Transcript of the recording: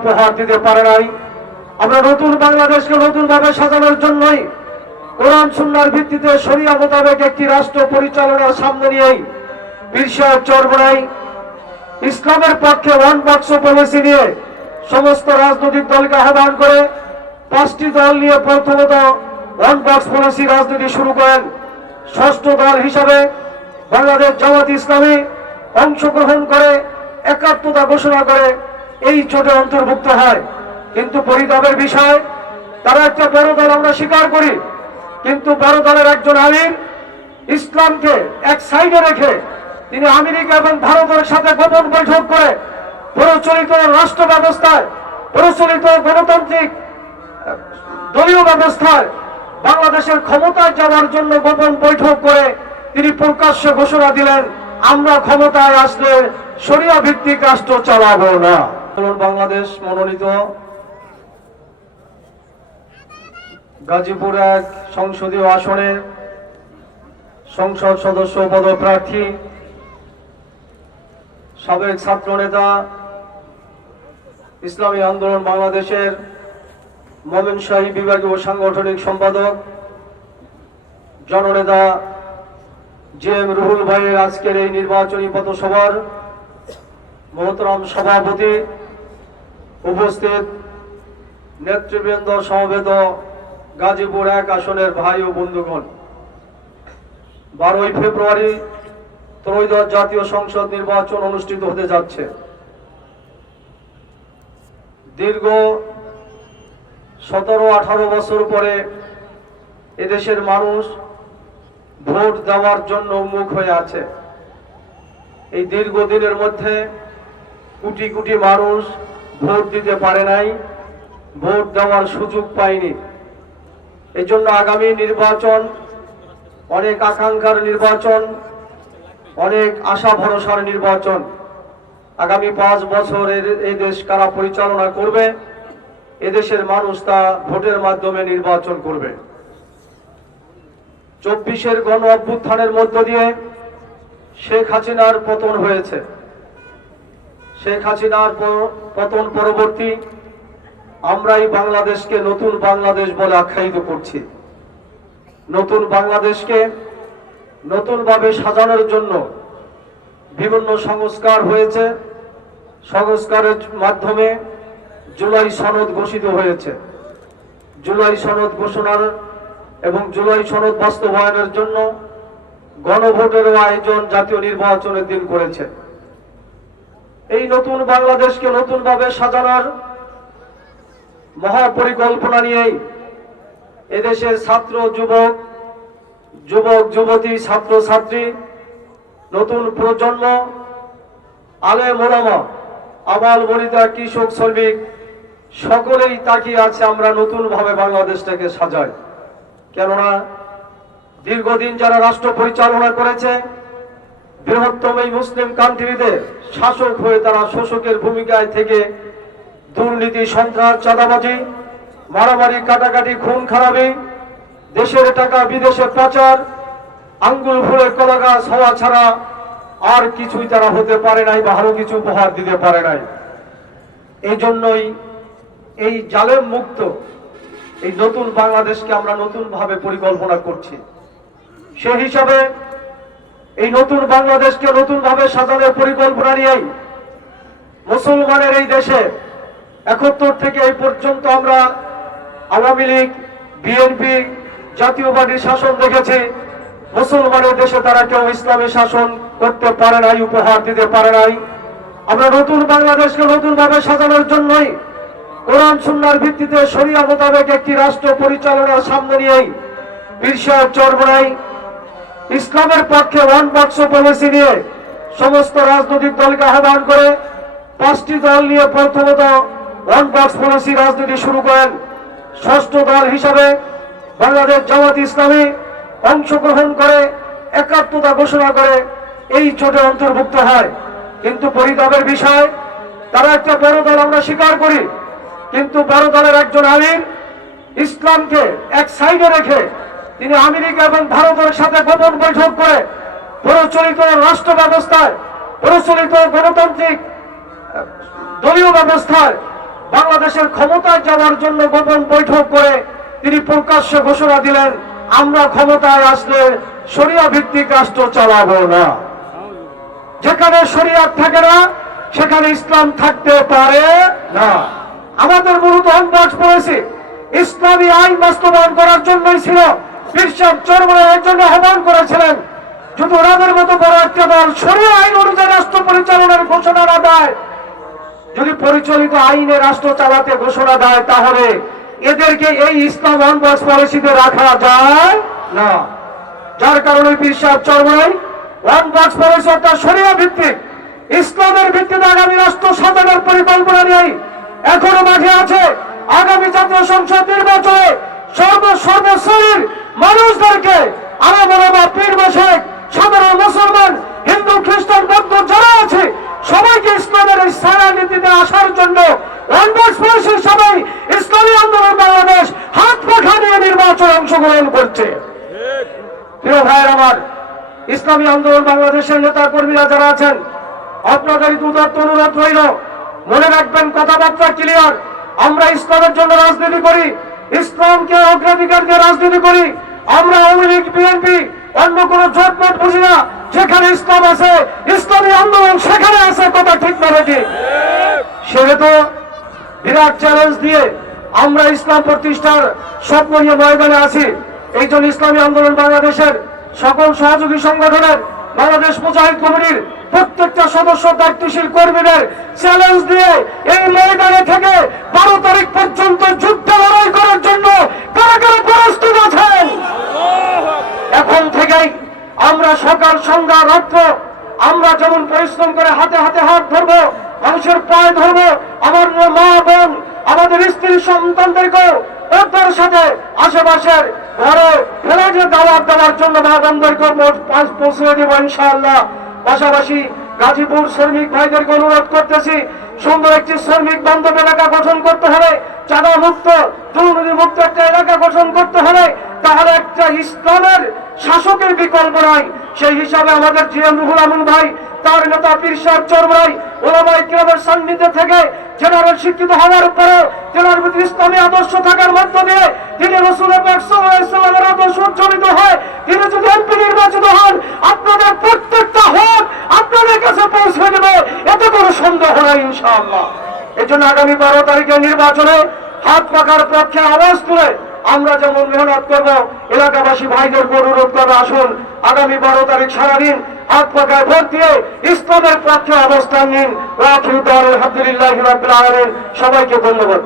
উপহার দিতে পারে নাই। আমরা নতুন বাংলাদেশকে নতুন ভাবে সাজানোর জন্যই কোরআন সুন্নাহর ভিত্তিতে শরিয়া মোতাবেক একটি রাষ্ট্র পরিচালনার সামনে নিয়েই পীর সাহেব চরমোনাই ইসলামের পক্ষে ওয়ান বক্স পলিসি নিয়ে সমস্ত রাজনৈতিক দলকে আহ্বান করে 5টি দল নিয়ে প্রথমত ওয়ান বক্স পলিসি রাজনীতি শুরু করেন। ষষ্ঠ দল হিসাবে বাংলাদেশ জামাত ইসলামী অংশগ্রহণ করে একাত্মতা ঘোষণা করে এই জোটে অন্তর্ভুক্ত হয়। কিন্তু পরিতাপের বিষয়, তারা একটা বড় দল আমরা স্বীকার করি, কিন্তু বড় দলের একজন আমির ইসলামকে এক সাইডে রেখে তিনি আমেরিকা এবং ভারতের সাথে গোপন বৈঠক করে প্রচলিত রাষ্ট্র ব্যবস্থায়, প্রচলিত গণতান্ত্রিক দলীয় ব্যবস্থায় বাংলাদেশের ক্ষমতায় যাওয়ার জন্য গোপন বৈঠক করে তিনি প্রকাশ্যে ঘোষণা দিলেন, আমরা ক্ষমতায় আসলে শরিয়া ভিত্তিক রাষ্ট্র চালাবো না। বাংলাদেশ মনোনীত গাজীপুর 1 সংসদীয় আসনের সংসদ সদস্য পদপ্রার্থী সাবেক ছাত্র নেতা ইসলামী আন্দোলন বাংলাদেশের ময়মনসিংহ বিভাগীয় সাংগঠনিক সম্পাদক জননেতা JM রুহুল ভাইয়ের আজকের এই নির্বাচনী পথসভার মহতরম সভাপতি, উপস্থিত নেতৃবৃন্দ, সমবেত গাজীপুর 1 আসনের ভাই ও বন্ধুগণ, 12ই ফেব্রুয়ারি ত্রয়োদশ জাতীয় সংসদ নির্বাচন অনুষ্ঠিত হতে যাচ্ছে। দীর্ঘ 17-18 বছর পরে এদেশের মানুষ ভোট দেওয়ার জন্য উন্মুখ হয়ে আছে। এই দীর্ঘদিনের মধ্যে কোটি কোটি মানুষ ভোট দিতে পারে নাই, ভোট দেওয়ার সুযোগ পায়নি। এই জন্য আগামী নির্বাচন অনেক আকাঙ্ক্ষার নির্বাচন, অনেক আশা ভরসার নির্বাচন। আগামী 5 বছরের এই দেশ কারা পরিচালনা করবে, এদেশের মানুষ তা ভোটের মাধ্যমে নির্বাচন করবে। 24-এর গণ অভ্যুত্থানের মধ্য দিয়ে শেখ হাসিনার পতন হয়েছে। শেখ হাসিনার পতন পরবর্তী আমরাই বাংলাদেশকে নতুন বাংলাদেশ বলে আখ্যায়িত করছি। নতুন বাংলাদেশকে নতুনভাবে সাজানোর জন্য বিভিন্ন সংস্কার হয়েছে। সংস্কারের মাধ্যমে জুলাই সনদ ঘোষিত হয়েছে। জুলাই সনদ ঘোষণার এবং জুলাই সনদ বাস্তবায়নের জন্য গণভোটের আয়োজন জাতীয় নির্বাচনের দিন করেছে। এই নতুন বাংলাদেশকে নতুনভাবে সাজানোর মহাপরিকল্পনা নিয়েই এদেশের ছাত্র যুবক, যুবক যুবতী, ছাত্র ছাত্রী, নতুন প্রজন্ম, আলেম ওলামা, আবাল বনিতা, কৃষক, শ্রমিক সকলেই তাকিয়ে আছে আমরা নতুনভাবে বাংলাদেশটাকে সাজাই। কেননা দীর্ঘদিন যারা রাষ্ট্র পরিচালনা করেছে, বৃহত্তম এই মুসলিম কান্ট্রিতে শাসক হয়ে তারা শোষকের ভূমিকায় থেকে দুর্নীতি, সন্ত্রাস, চাঁদাবাজি, মারামারি, কাটাকাটি, খুন খারাপি, দেশের টাকা বিদেশে পাচার, আঙ্গুল ফুলে কলা গাছ হওয়া ছাড়া আর কিছুই তারা হতে পারে নাই বা আরো কিছু উপহার দিতে পারে নাই। এই জন্যই এই জালেম মুক্ত এই নতুন বাংলাদেশকে আমরা নতুনভাবে পরিকল্পনা করছি। সে হিসাবে এই নতুন বাংলাদেশকে নতুনভাবে সাজানোর পরিকল্পনা নিয়েই মুসলমানের এই দেশে 71 থেকে এই পর্যন্ত আমরা আওয়ামী লীগ, বিএনপি, জাতীয় পার্টির শাসন দেখেছি। মুসলমানের দেশে তারা কেউ ইসলামী শাসন করতে পারে নাই, উপহার দিতে পারে নাই। আমরা নতুন বাংলাদেশকে নতুনভাবে সাজানোর জন্যই কোরআন সুন্নাহর ভিত্তিতে শরিয়া মোতাবেক একটি রাষ্ট্র পরিচালনার সামনে নিয়েই পীর সাহেব চরমোনাই ইসলামের পক্ষে ওয়ান বক্স পলিসি নিয়ে সমস্ত রাজনৈতিক দলকে আহ্বান করে 5টি দল নিয়ে প্রথমত ওয়ান বক্স পলিসি রাজনীতি শুরু করেন। ষষ্ঠ দল হিসাবে বাংলাদেশ জামাত ইসলামী অংশগ্রহণ করে একাত্মতা ঘোষণা করে এই জোটে অন্তর্ভুক্ত হয়। কিন্তু পরিতাপের বিষয়, তারা একটা বড় দল আমরা স্বীকার করি, কিন্তু বড় দলের একজন আমির ইসলামকে এক সাইডে রেখে তিনি আমেরিকা এবং ভারতের সাথে গোপন বৈঠক করে প্রচলিত রাষ্ট্র ব্যবস্থায়, প্রচলিত গণতান্ত্রিক দলীয় ব্যবস্থায় বাংলাদেশের ক্ষমতায় যাওয়ার জন্য গোপন বৈঠক করে তিনি প্রকাশ্যে ঘোষণা দিলেন, আমরা ক্ষমতায় আসলে শরিয়া ভিত্তিক রাষ্ট্র চালাবো না। যেখানে শরিয়াত থাকে না সেখানে ইসলাম থাকতে পারে না। আমাদের মূলত অনবাস পড়েছি ইসলামী আইন বাস্তবায়ন করার জন্যই ছিল। পীর সাহেব চরমনাই এর জন্য আহ্বান করেছিলেন, যদি ওনাদের মতো বড় একটা দল শরিয়া আইন অনুযায়ী রাষ্ট্র পরিচালনার ঘোষণা না দেয়, যদি পরিচালিত আইনে রাষ্ট্র চালাতে ঘোষণা দেয়, তাহলে এদেরকে এই ইসলাম অনবাস পলিসিতে রাখা যায় না। যার কারণে পীর সাহেব চরমনাই অনবাস পলিসি অর্থাৎ শরিয়া ভিত্তিক ইসলামের ভিত্তিতে আগামী রাষ্ট্র সাজানোর পরিকল্পনা নিয়ে এখনো মাঠে আছে। আগামী জাতীয় সংসদ নির্বাচনে সর্বশ্রেণীর মানুষদেরকে আলেম-ওলামা, পীর মাশায়েখ, সাধারণ মুসলমান, হিন্দু, খ্রিস্টান, বৌদ্ধ যারা আছে সবাইকে ইসলামের এই ছায়া নীতিতে আসার জন্য অনবাস পলিসির সবাই ইসলামী আন্দোলন বাংলাদেশ হাত পাখা নিয়ে নির্বাচনে অংশগ্রহণ করছে। প্রিয় ভাইয়ের আমার, ইসলামী আন্দোলন বাংলাদেশের নেতা কর্মীরা যারা আছেন, আপনাদের উদাত্ত অনুরোধ রইল, মনে রাখবেন কথাবার্তা ক্লিয়ার। আমরা ইসলামের জন্য রাজনীতি করি, ইসলামকে অগ্রাধিকার দিয়ে রাজনীতি করি। আমরা আওয়ামী লীগ, বিএনপি, অন্য কোন জোটমোট বুঝি না। যেখানে ইসলাম আছে, ইসলামী আন্দোলন সেখানে আছে। কথা ঠিক না বেঠিক? সেহেতু বিরাট চ্যালেঞ্জ দিয়ে আমরা ইসলাম প্রতিষ্ঠার স্বপ্ন নিয়ে ময়দানে আছি। এই জন্য ইসলামী আন্দোলন বাংলাদেশের সকল সহযোগী সংগঠনের, বাংলাদেশ মুজাহিদ কমিটির প্রত্যেকটা সদস্য, দায়িত্বশীল কর্মীদের চ্যালেঞ্জ দিয়ে এই ময়দানে থেকে 12 তারিখ পর্যন্ত যুদ্ধ লড়াই করার জন্য কারা কারা প্রস্তুত আছেন? এখন থেকেই আমরা সকাল, সন্ধ্যা, রাত্র আমরা যেমন পরিশ্রম করে হাতে হাতে হাত ধরবো, মানুষের পায়ে ধরবো, আমার মা বোন, আমাদের স্ত্রী সন্তানদেরকেও তার সাথে আশেপাশের ঘরে ফেলাজে দাওয়াত দেওয়ার জন্য মা বোনদেরকেও পৌঁছে দেবো ইনশাআল্লাহ। পাশাপাশি গাজীপুর শ্রমিক ভাইদেরকে অনুরোধ করতেছি, সুন্দর একটি শ্রমিক বান্ধব এলাকা গঠন করতে হবে, চাঁদা মুক্ত, দুর্নীতি মুক্ত একটা এলাকা গঠন করতে হবে। তাহলে একটা ইসলামের শাসকের বিকল্প নাই। সেই হিসাবে আমাদের জিএম রুহুল আমিন ভাই, তার নেতা পীর সাহেব চরমনাই ওলামায়ে কেরামের সান্নিধ্যে থেকে জেনারেল শিক্ষিত হওয়ার পরে জেনারেল ভিতরে ইসলামী আদর্শ থাকার মধ্য দিয়ে তিনি রাসূল পাক সাল্লাল্লাহু আলাইহি ওয়াসাল্লামের আদর্শ উজ্জ্বলিত হয়। তিনি যদি এমপি নির্বাচিত হন, আপনাদের প্রত্যেকটা ভোট আপনাদের কাছে পৌঁছে দেবে, এতে কোনো সন্দেহ নাই ইনশাআল্লাহ। এই জন্য আগামী 12 তারিখের নির্বাচনে হাত পাকার পক্ষে আওয়াজ তুলে আমরা যেমন মেহনত করবো, এলাকাবাসী ভাইদের অনুরোধ করবো, আসুন আগামী 12 তারিখ সারাদিন হাত পাকায় ভোট দিয়ে ইসলামের পক্ষে অবস্থান নিন। আলহামদুলিল্লাহি রাব্বিল আলামিন। সবাইকে ধন্যবাদ।